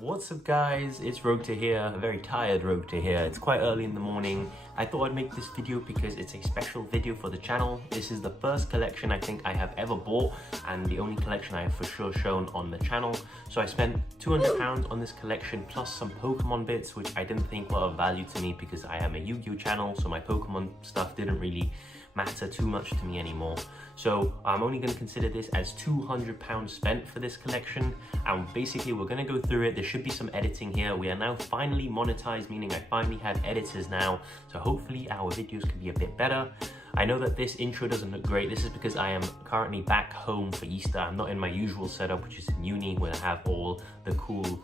What's up guys, it's Rota here, a very tired Rota here. It's quite early in the morning. I thought I'd make this video because it's a special video for the channel. This is the first collection I think I have ever bought and the only collection I have for sure shown on the channel. So I spent £200 on this collection plus some Pokemon bits which I didn't think were of value to me because I am a Yu-Gi-Oh channel, so my Pokemon stuff didn't really matter too much to me anymore. So I'm only going to consider this as £200 spent for this collection, and basically we're going to go through it. There should be some editing here. We are now finally monetized, meaning I finally have editors now, so hopefully our videos can be a bit better. I know that this intro doesn't look great. This is because I am currently back home for Easter. I'm not in my usual setup, which is in uni, where I have all the cool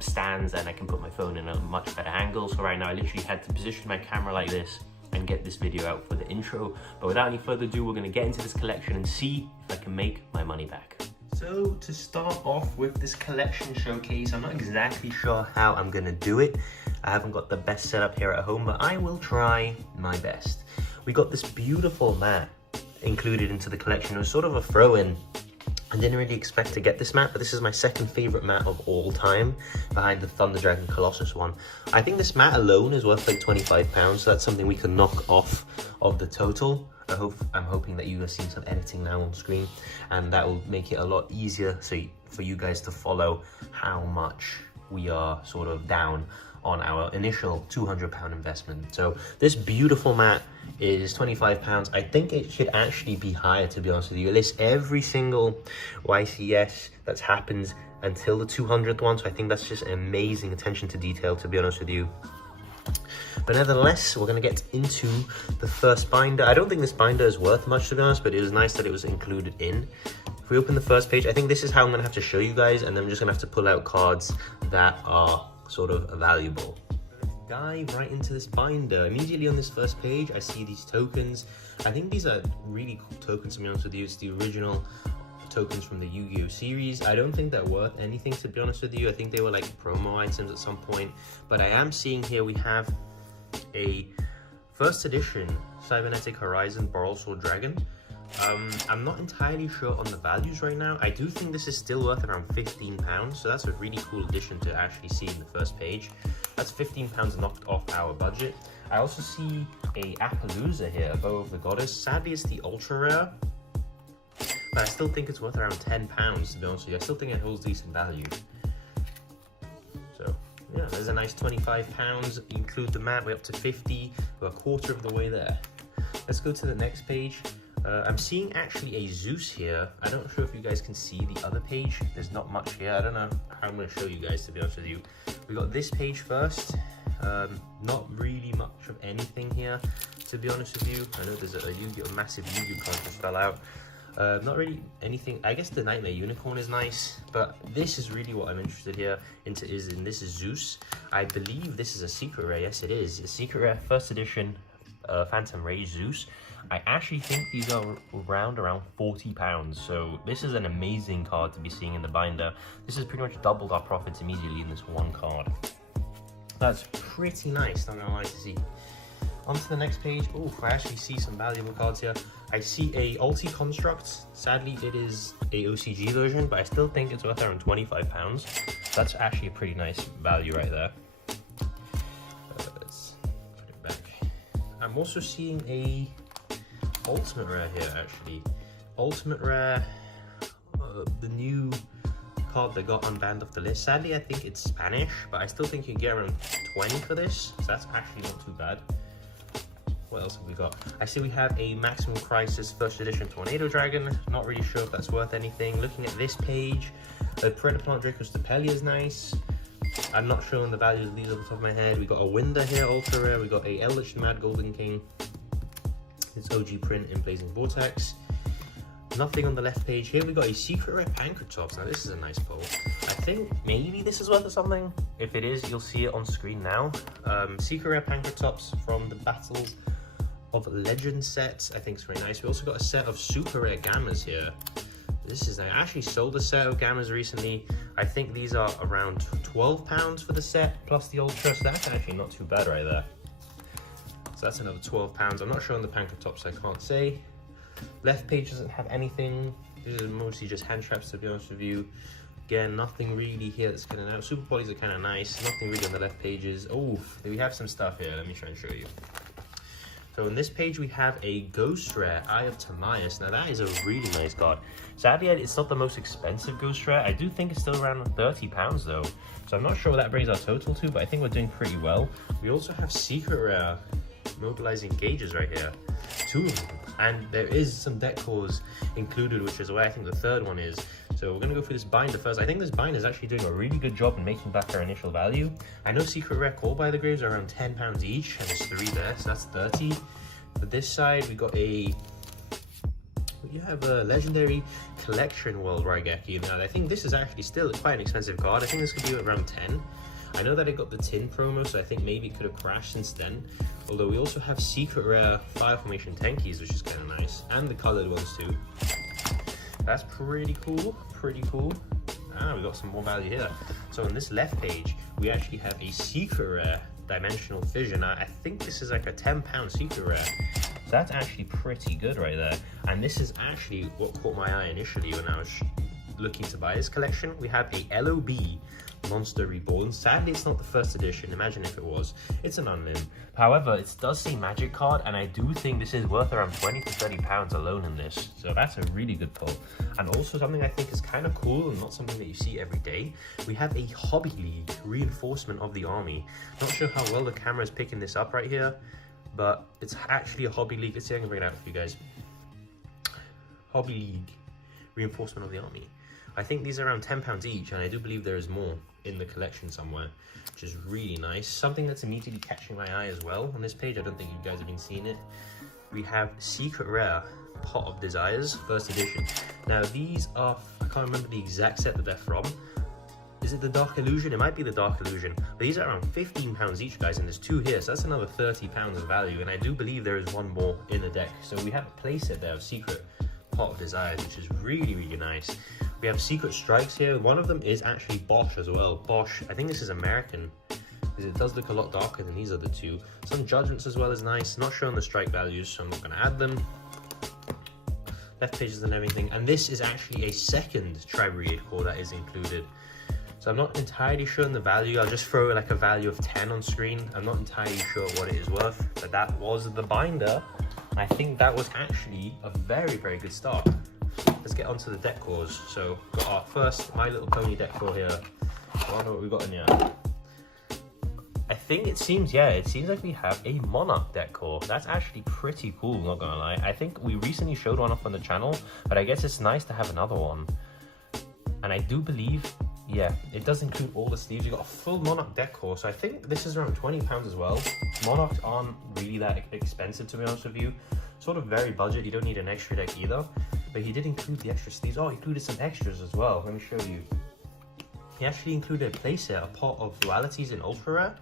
stands and I can put my phone in a much better angle. So right now I literally had to position my camera like this and get this video out for the intro. But without any further ado, we're going to get into this collection and see if I can make my money back. So to start off with this collection showcase, I'm not exactly sure how I'm going to do it. I haven't got the best setup here at home, but I will try my best. We got this beautiful mat included into the collection. It was sort of a throw-in. I didn't really expect to get this mat, but this is my second favorite mat of all time, behind the Thunder Dragon Colossus one. I think this mat alone is worth like £25, so that's something we can knock off of the total. I'm hoping that you are seeing some editing now on screen, and that will make it a lot easier for you guys to follow how much we are sort of down on our initial £200 investment. So this beautiful mat is £25. I think it should actually be higher, to be honest with you. It lists every single YCS that's happened until the 200th one, so I think that's just an amazing attention to detail, to be honest with you. But nevertheless, we're going to get into the first binder. I don't think this binder is worth much, to be honest, but it was nice that it was included in. If we open the first page, I think this is how I'm going to have to show you guys, and then I'm just going to have to pull out cards that are sort of valuable. Dive right into this binder. Immediately on this first page, I see these tokens. I think these are really cool tokens, to be honest with you. It's the original tokens from the Yu-Gi-Oh series. I don't think they're worth anything, to be honest with you. I think they were like promo items at some point, but I am seeing here we have a first edition Cybernetic Horizon Borrelsword Dragon. I'm not entirely sure on the values right now. I do think this is still worth around £15, so that's a really cool addition to actually see in the first page. That's £15 knocked off our budget. I also see a Appaloosa here, a Bow of the Goddess. Sadly, it's the ultra rare, but I still think it's worth around £10, to be honest with you. I still think it holds decent value. So yeah, there's a nice £25. Include the mat, we're up to 50. We're a quarter of the way there. Let's go to the next page. I'm seeing actually a Zeus here. I don't know if you guys can see the other page. There's not much here. I don't know how I'm going to show you guys, to be honest with you. We got this page first. Not really much of anything here, to be honest with you. I know there's a Yu-Gi-Oh! Massive Yu-Gi-Oh! card just fell out. Not really anything. I guess the Nightmare Unicorn is nice, but this is really what I'm interested here into. This is Zeus. I believe this is a secret rare. Yes, it is. A secret rare, first edition Phantom Ray Zeus. I actually think these are around £40, so this is an amazing card to be seeing in the binder. This has pretty much doubled our profits immediately in this one card. That's pretty nice, not gonna lie to see. On to the next page. Oh, I actually see some valuable cards here. I see a Ulti Construct. Sadly, it is a OCG version, but I still think it's worth around £25. That's actually a pretty nice value right there. Let's put it back. I'm also seeing a Ultimate Rare here, actually. Ultimate Rare, the new card that got unbanned off the list. Sadly, I think it's Spanish, but I still think you can get around 20 for this, so that's actually not too bad. What else have we got? I see we have a Maximum Crisis first edition Tornado Dragon. Not really sure if that's worth anything. Looking at this page, the Predaplant Draco Stapelia is nice. I'm not showing the values of these off the top of my head. We got a Winder here, ultra rare. We got a Eldritch Mad Golden King. It's OG print in Blazing Vortex. Nothing on the left page. Here we got a secret rare Pankratops. Now this is a nice pull. I think maybe this is worth something. If it is, you'll see it on screen now. Secret rare Pankratops from the Battles of Legend sets. I think it's very nice. We also got a set of super rare Gammas here. This is nice. I actually sold a set of Gammas recently. I think these are around £12 for the set plus the ultra, so that's actually not too bad right there. So that's another £12. I'm not showing the Pankratops, so I can't say. Left page doesn't have anything. This is mostly just hand traps, to be honest with you. Again, nothing really here that's kind of out. Super polys are kind of nice. Nothing really on the left pages. Oh, we have some stuff here. Let me try and show you. So on this page, we have a Ghost Rare, Eye of Timaeus. Now that is a really nice card. Sadly, it's not the most expensive Ghost Rare. I do think it's still around £30 though. So I'm not sure what that brings our total to, but I think we're doing pretty well. We also have Secret Rare Mobilizing Gauges right here. 2 of them. And there is some deck cores included, which is where I think the third one is. So we're going to go through this binder first. I think this binder is actually doing a really good job in making back our initial value. I know Secret Rare Call by the Graves are around £10 each, and there's 3 there, so that's 30. For this side, we got you have a Legendary Collection World Raigeki. Now, I think this is actually still quite an expensive card. I think this could be around 10. I know that it got the tin promo, so I think maybe it could have crashed since then. Although we also have Secret Rare Fire Formation Tenkies, which is kind of nice, and the colored ones too. That's pretty cool, pretty cool. Ah, we got some more value here. So on this left page, we actually have a Secret Rare Dimensional Fission. Now, I think this is like a £10 Secret Rare. So that's actually pretty good right there. And this is actually what caught my eye initially when I was looking to buy this collection. We have a LOB Monster Reborn. Sadly, it's not the first edition. Imagine if it was. It's an unlim. However, it does say Magic card, and I do think this is worth around 20 to 30 pounds alone in this. So that's a really good pull. And also something I think is kind of cool and not something that you see every day. We have a Hobby League Reinforcement of the Army. Not sure how well the camera is picking this up right here, but it's actually a Hobby League. Let's see if I can bring it out for you guys. Hobby League Reinforcement of the Army. I think these are around £10 each, and I do believe there is more in the collection somewhere, which is really nice. Something that's immediately catching my eye as well on this page, I don't think you guys have been seeing it. We have Secret Rare Pot of Desires, first edition. Now these are, I can't remember the exact set that they're from. Is it the Dark Illusion? It might be the Dark Illusion. But these are around £15 each, guys, and there's 2 here, so that's another £30 of value, and I do believe there is one more in the deck. So we have a playset there of Secret Pot of Desires, which is really, really nice. We have Secret Strikes here. One of them is actually Bosch as well. Bosch, I think this is American, because it does look a lot darker than these other 2. Some Judgments as well is nice. Not showing the strike values, so I'm not going to add them. Left pages and everything. And this is actually a second Tri-Breed core that is included. So I'm not entirely sure on the value. I'll just throw like a value of 10 on screen. I'm not entirely sure what it is worth, but that was the binder. I think that was actually a very, very good start. Let's get onto the deck cores. So got our first My Little Pony deck core here. I wonder what we got in here. I think it seems like we have a Monarch deck core. That's actually pretty cool, not gonna lie. I think we recently showed one off on the channel, but I guess it's nice to have another one. And I do believe, yeah, it does include all the sleeves. You got a full Monarch deck core, so I think this is around £20 as well. Monarchs aren't really that expensive, to be honest with you. Sort of very budget, you don't need an extra deck either. But he did include the extra sleeves. Oh, he included some extras as well. Let me show you. He actually included a playset, a pot of Dualities in Ultra Rare.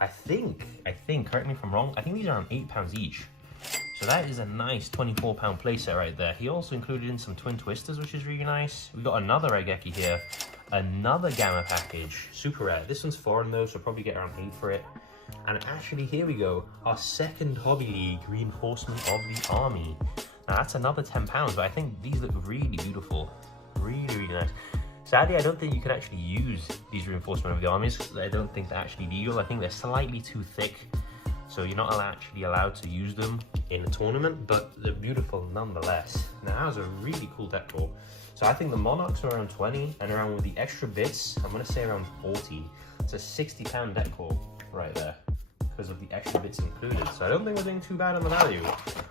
I think, correct me if I'm wrong, I think these are around £8 each. So that is a nice £24 playset right there. He also included in some Twin Twisters, which is really nice. We got another Raigeki here. Another Gamma package. Super rare. This one's foreign though, so I'll probably get around 8 for it. And actually, here we go. Our second Hobby League Reinforcement of the Army. Now that's another £10, but I think these look really beautiful. Really, really nice. Sadly, I don't think you can actually use these Reinforcement of the Armies. I don't think they're actually legal. I think they're slightly too thick, so you're not actually allowed to use them in a tournament, but they're beautiful nonetheless. Now that was a really cool deck core. So I think the Monarchs are around 20, and around with the extra bits, I'm gonna say around 40. It's a £60 deck core right there, because of the extra bits included. So I don't think we're doing too bad on the value.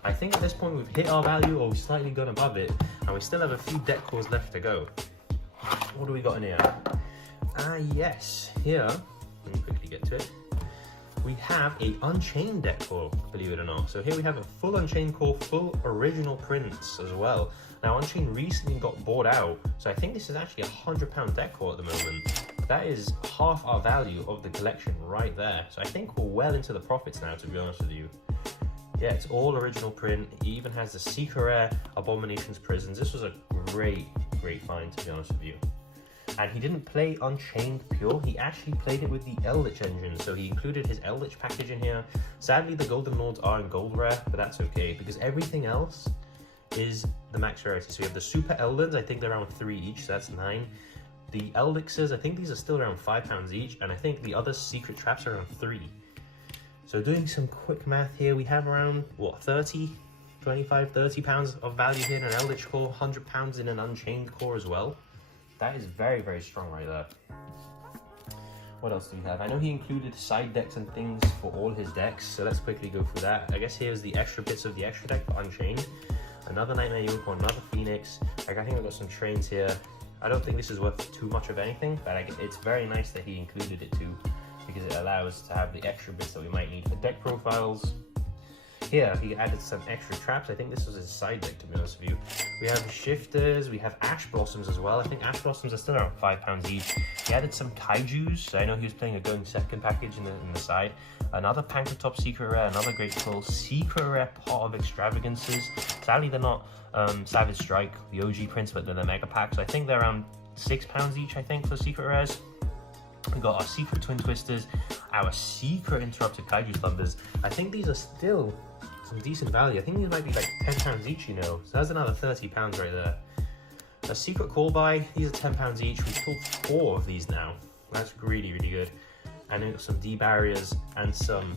I think at this point we've hit our value, or we've slightly gone above it, and we still have a few deck cores left to go. What do we got in here? Yes, here, let me quickly get to it. We have a Unchained deck core, believe it or not. So here we have a full Unchained core, full original prints as well. Now Unchained recently got bought out, so I think this is actually a £100 deck core at the moment. That is half our value of the collection right there. So I think we're well into the profits now, to be honest with you. Yeah, it's all original print. It even has the Secret Rare Abominations Prisons. This was a great find, to be honest with you. And he didn't play Unchained Pure, he actually played it with the Eldritch engine, so he included his Eldritch package in here. Sadly, the Golden Lords are in Gold Rare, but that's okay, because everything else is the max rarity. So we have the Super Eldons, I think they're around 3 each, so that's 9. The Elixers, I think these are still around £5 each, and I think the other secret traps are around 3. So doing some quick math here, we have around, what, 25, 30 pounds of value here in an Eldritch core, 100 pounds in an Unchained core as well. That is very, very strong right there. What else do we have? I know he included side decks and things for all his decks, so let's quickly go through that. I guess here's the extra bits of the extra deck for Unchained. Another Nightmare Unicorn, another Phoenix. I think I've got some trains here. I don't think this is worth too much of anything, but it's very nice that he included it too, because it allows us to have the extra bits that we might need for deck profiles. Here, he added some extra traps. I think this was his side deck, to be honest with you. We have shifters, we have Ash Blossoms as well. I think Ash Blossoms are still around £5 each. He added some Kaijus. I know he was playing a going second package in the side. Another Pankrotop Secret Rare, another Great Pull, Secret Rare Pot of Extravagances. Sadly, they're not Savage Strike, the OG prints, but they're the Mega Pack. So I think they're around £6 each, I think, for Secret Rares. We got our Secret Twin Twisters, our Secret Interrupted Kaiju Thunders. I think these are still some decent value. I think these might be like £10 each, you know. So that's another £30 right there. A Secret Call By, these are £10 each. We've pulled 4 of these now. That's really, really good. And then some D-Barriers and some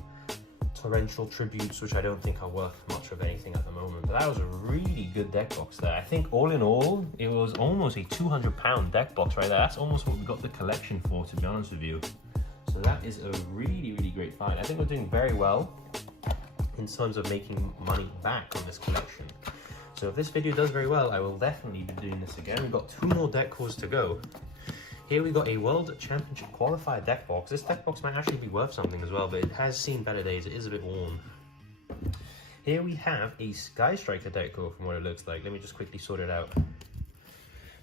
Torrential Tributes, which I don't think are worth much of anything at the moment. But that was a really good deck box there. I think all in all, it was almost a £200 deck box right there. That's almost what we got the collection for, to be honest with you. So that is a really, really great find. I think we're doing very well in terms of making money back on this collection. So if this video does very well, I will definitely be doing this again. We've got 2 more deck cores to go. Here we got a World Championship Qualifier deck box. This deck box might actually be worth something as well, but it has seen better days. It is a bit worn. Here we have a Sky Striker deck core from what it looks like. Let me just quickly sort it out.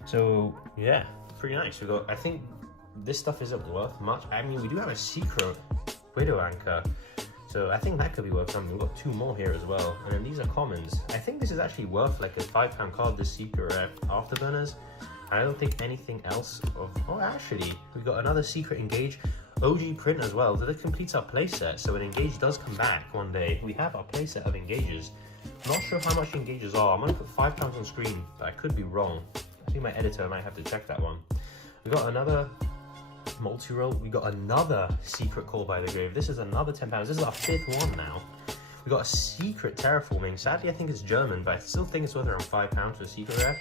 So yeah, pretty nice. We got, I think this stuff isn't worth much. I mean, we do have a Secret Widow Anchor, so I think that could be worth something. We've got 2 more here as well, and then these are commons. I think this is actually worth like a £5 card, this Secret Rare Afterburners. I don't think anything else of... Oh, actually, we've got another Secret Engage OG print as well. So that completes our playset. So when Engage does come back one day, we have our playset of Engages. I'm not sure how much Engages are. I'm going to put £5 on screen, but I could be wrong. I think my editor might have to check that one. We got another multi-roll. We got another Secret Call By the Grave. This is another £10. This is our 5th one now. We got a Secret Terraforming. Sadly, I think it's German, but I still think it's worth around £5 for a Secret Rare.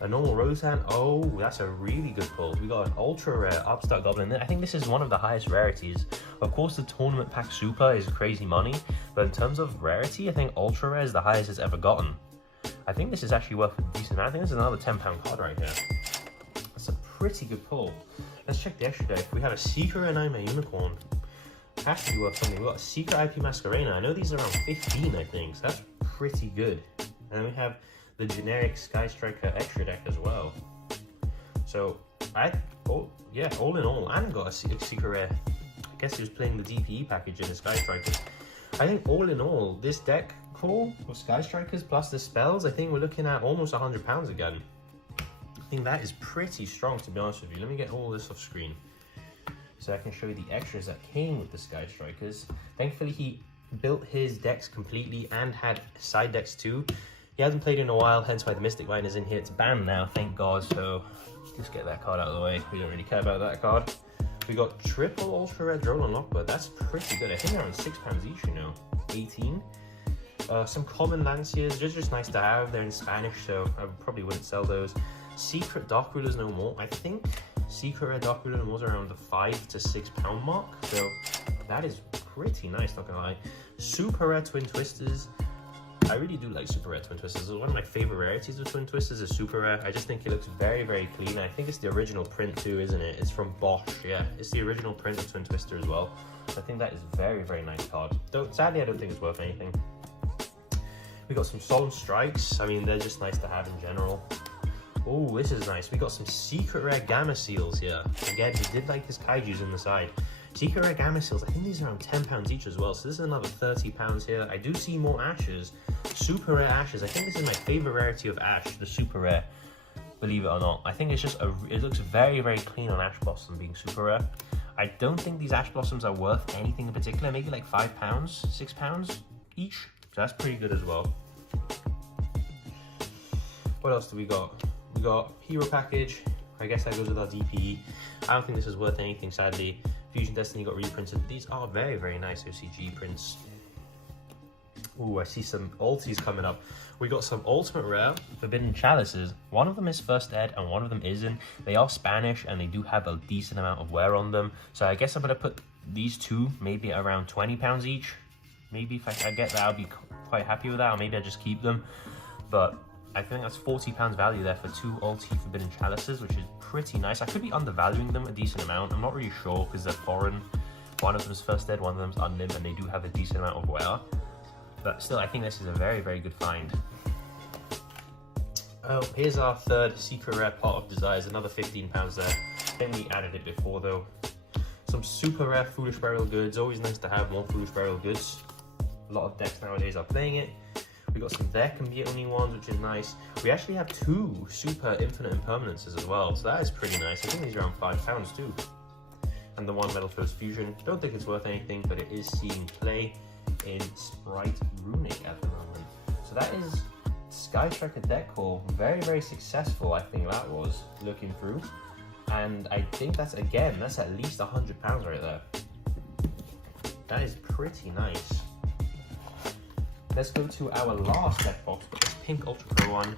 A normal Roseanne. Oh, that's a really good pull. We got an ultra rare Upstart Goblin. I think this is one of the highest rarities. Of course, the Tournament Pack Super is crazy money, but in terms of rarity, I think ultra rare is the highest it's ever gotten. I think this is actually worth a decent amount. I think this is another £10 card right here. That's a pretty good pull. Let's check the extra deck. We have a Secret Rare Nightmare Unicorn. Has to be worth something. We got a Secret IP Masquerena. I know these are around 15, I think, so that's pretty good. And then we have the generic Sky Striker extra deck as well. So all in all, I got a Secret Rare. I guess he was playing the DPE package in the Sky Strikers. I think all in all, this deck core of Sky Strikers plus the spells, I think we're looking at almost £100 again. I think that is pretty strong, to be honest with you. Let me get all this off screen so I can show you the extras that came with the Sky Strikers. Thankfully, he built his decks completely and had side decks too. He hasn't played in a while, hence why the Mystic Vine is in here. It's banned now, thank God, so just get that card out of the way. We don't really care about that card. We got triple Ultra Rare Drone and Lockbird. That's pretty good. I think they're around £6 each, you know. 18. Some common Lanciers, they're just nice to have. They're in Spanish, so I probably wouldn't sell those. Secret Dark Rulers No More. I think Secret Rare Dark Ruler No More is around the £5 to £6 mark, so that is pretty nice, not gonna lie. Super Rare Twin Twisters. I really do like Super Rare Twin Twisters. One of my favorite rarities of Twin Twisters is Super Rare. I just think it looks very, very clean. I think it's the original print too, isn't it? It's from Bosch, yeah. It's the original print of Twin Twister as well. So I think that is very, very nice card. Though, sadly, I don't think it's worth anything. We got some Solemn Strikes. I mean, they're just nice to have in general. Oh, this is nice. We got some Secret Rare Gamma Seals here. Again, he did like his Kaijus in the side. Secret Rare Gamma Seals, I think these are around £10 each as well, so this is another £30 here. I do see more Ashes, Super Rare Ashes. I think this is my favorite rarity of Ash, the Super Rare, believe it or not. I think it's just, it looks very, very clean on Ash Blossom being Super Rare. I don't think these Ash Blossoms are worth anything in particular, maybe like £5, £6 each, so that's pretty good as well. What else do we got? We got Hero Package. I guess that goes with our DPE. I don't think this is worth anything, sadly. Fusion Destiny got reprinted. These are very, very nice OCG prints. Ooh, I see some ultis coming up. We got some Ultimate Rare Forbidden Chalices. One of them is first ed and one of them isn't. They are Spanish and they do have a decent amount of wear on them. So I guess I'm going to put these two maybe around £20 each. Maybe if I get that, I'll be quite happy with that. Or maybe I just keep them. But I think that's £40 value there for two ulti Forbidden Chalices, which is pretty nice. I could be undervaluing them a decent amount. I'm not really sure because they're foreign. One of them is first ed, one of them is unlim, and they do have a decent amount of wear. But still, I think this is a very, very good find. Oh, here's our third Secret Rare Pot of Desires, another £15 there. I think we added it before though. Some super rare Foolish Burial Goods. Always nice to have more Foolish Burial Goods. A lot of decks nowadays are playing it. We got some There Can Be Only Ones, which is nice. We actually have two Super Infinite Impermanences as well, so that is pretty nice. I think these are around £5 too. And the one Metal Flows Fusion. Don't think it's worth anything, but it is seeing play in Sprite Runic at the moment. So that is Sky Striker deck core. Very, very successful, I think that was, looking through. And I think that's, again, that's at least £100 right there. That is pretty nice. Let's go to our last deck box, but this pink Ultra Pro one,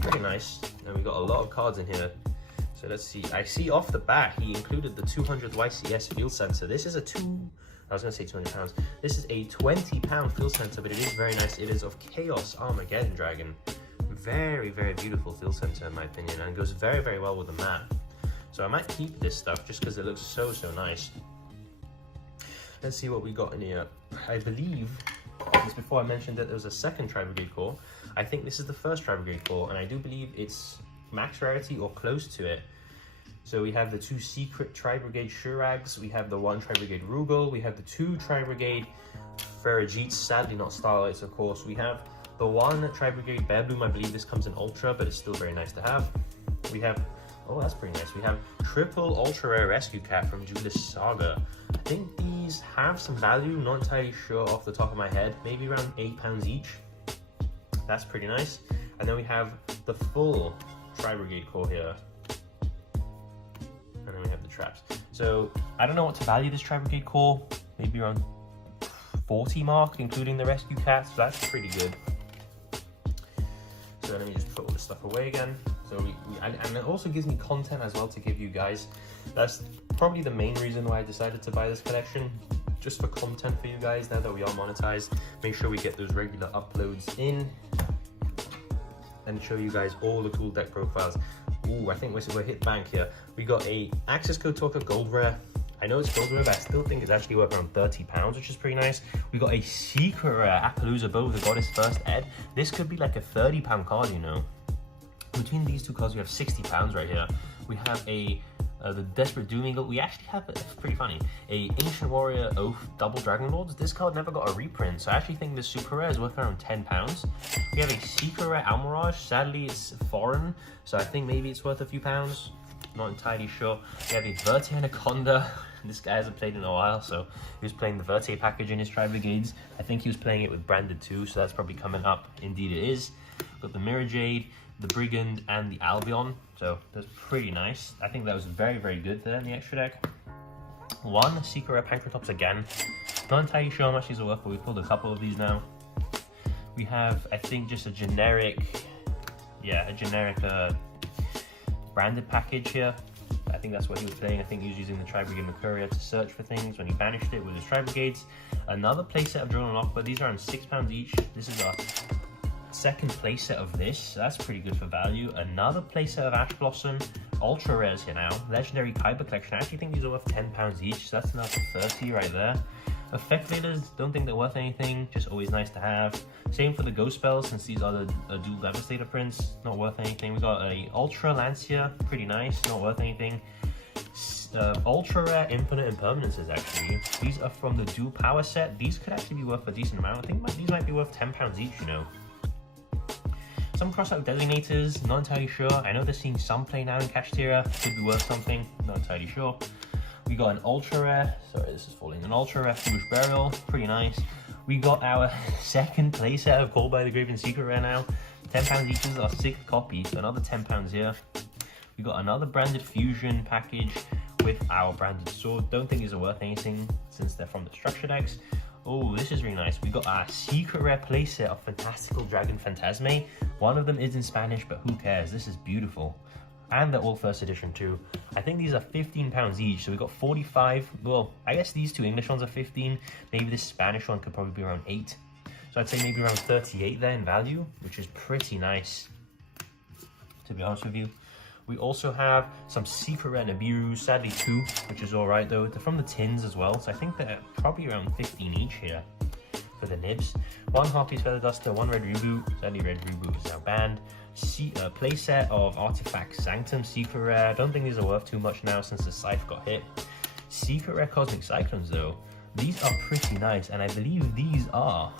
pretty nice. And we got a lot of cards in here. So let's see. I see off the bat he included the 200 YCS field sensor. This is a I was going to say £200. This is a £20 field sensor, but it is very nice. It is of Chaos Armageddon Dragon. Very, very beautiful field sensor in my opinion, and goes very, very well with the map. So I might keep this stuff just because it looks so, so nice. Let's see what we got in here. I believe, just before I mentioned that there was a second Tri-Brigade core, I think this is the first Tri-Brigade core, and I do believe it's max rarity or close to it. So we have the two secret Tri-Brigade Shurags, we have the one Tri-Brigade Rugal, we have the two Tri-Brigade Ferrojeets, sadly not Starlights of course. We have the one Tri-Brigade Bear Bloom, I believe this comes in Ultra, but it's still very nice to have. We have, oh that's pretty nice, we have triple Ultra Rare Rescue Cat from Judas Saga. I think these have some value, not entirely sure off the top of my head, maybe around £8 each. That's pretty nice. And then we have the full Tri-Brigade core here. And then we have the traps. So I don't know what to value this Tri-Brigade core, maybe around 40 mark, including the rescue cats. So that's pretty good. So let me just put all this stuff away again. So and it also gives me content as well to give you guys. That's probably the main reason why I decided to buy this collection, just for content for you guys. Now that we are monetized, make sure we get those regular uploads in and show you guys all the cool deck profiles. Ooh, I think we're hit bank here. We got a Access Code Talker Gold Rare. I know it's Gold Rare, but I still think it's actually worth around £30, which is pretty nice. We got a Secret Rare Appaloosa Bow, the Goddess First Ed. This could be like a £30 card, you know. Between these two cards, we have £60 right here. We have a the Desperate Doom Eagle. We actually have, it's pretty funny, a Ancient Warrior Oath Double Dragon Lords. This card never got a reprint, so I actually think this Super Rare is worth around £10. We have a Secret Rare Almirage. Sadly, it's foreign, so I think maybe it's worth a few pounds. Not entirely sure. We have a Verte Anaconda. This guy hasn't played in a while, so he was playing the Verte package in his Tri-Brigades. I think he was playing it with Branded too, so that's probably coming up. Indeed it is. Got the Mirror Jade, the Brigand, and the Albion. So that's pretty nice. I think that was very, very good there in the extra deck. One Secret Rare Pancratops again. Not entirely sure how much these are worth, but we pulled a couple of these now. We have, I think, just a generic, branded package here. I think that's what he was playing. I think he was using the Tri-Brigade Mercuria to search for things when he banished it with his Tri-Brigades. Another playset of Drone and Lock, but these are around £6 each. This is our second playset of this, so that's pretty good for value. Another playset of Ash Blossom, Ultra Rares here now. Legendary Kyber Collection, I actually think these are worth £10 each, so that's another 30 right there. Effect Leaders, don't think they're worth anything, just always nice to have. Same for the Ghost Spells, since these are the dual Devastator prints, not worth anything. We got a Ultra Lancia, pretty nice, not worth anything. Ultra Rare Infinite Impermanences actually. These are from the dual power set. These could actually be worth a decent amount. I think these might be worth £10 each, you know. Some crossout designators, not entirely sure. I know they're seeing some play now in Kashtira, could be worth something, not entirely sure. We got an Ultra Rare, sorry this is falling, an Ultra Rare Foolish Burial, pretty nice. We got our second playset of Called by the Grave and Secret Rare now. £10 each. These are 6 copies, so another £10 here. We got another branded fusion package with our branded sword. Don't think these are worth anything since they're from the structure decks. Oh, this is really nice. We got our secret rare playset of Fantastical Dragon Phantasme. One of them is in Spanish, but who cares? This is beautiful. And they're all first edition too. I think these are £15 each, so we got 45. Well, I guess these two English ones are 15. Maybe this Spanish one could probably be around 8. So I'd say maybe around 38 there in value, which is pretty nice, to be honest with you. We also have some secret rare Nibiru, sadly 2, which is alright though. They're from the tins as well, so I think they're probably around 15 each here for the nibs. 1 half-piece Feather Duster, 1 red reboot, sadly red reboot is now banned. Playset of Artifact Sanctum, secret rare. I don't think these are worth too much now since the Scythe got hit. Secret rare Cosmic Cyclones though, these are pretty nice, and I believe these are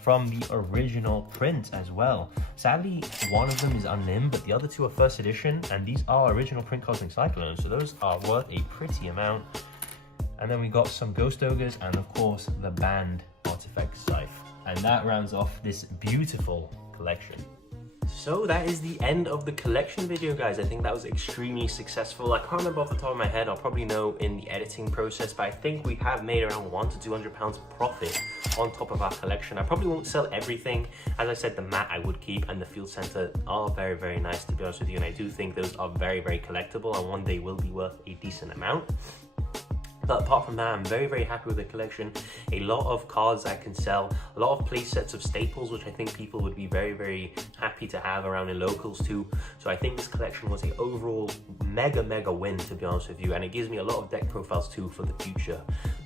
from the original print as well. Sadly, one of them is unlimmed, but the other 2 are first edition, and these are original print Cosmic Cyclones, so those are worth a pretty amount. And then we got some Ghost Ogres, and of course the banned Artifact Scythe. And that rounds off this beautiful collection. So that is the end of the collection video, guys. I think that was extremely successful. I can't remember off the top of my head. I'll probably know in the editing process, but I think we have made around £100 to £200 profit on top of our collection. I probably won't sell everything. As I said, the mat I would keep, and the Field Center are very, very nice, to be honest with you. And I do think those are very, very collectible, and one day will be worth a decent amount. But apart from that, I'm very, very happy with the collection. A lot of cards I can sell, a lot of play sets of staples, which I think people would be very, very happy to have around in locals too. So I think this collection was an overall mega win, to be honest with you. And it gives me a lot of deck profiles too for the future.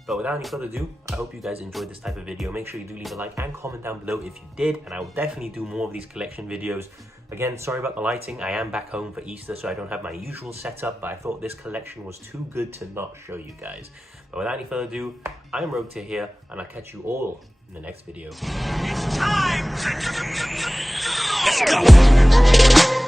But without any further ado, I hope you guys enjoyed this type of video. Make sure you do leave a like and comment down below if you did. And I will definitely do more of these collection videos. Again, sorry about the lighting. I am back home for Easter, so I don't have my usual setup, but I thought this collection was too good to not show you guys. But without any further ado, I'm Yugioh here, and I'll catch you all in the next video. It's time! Let's go!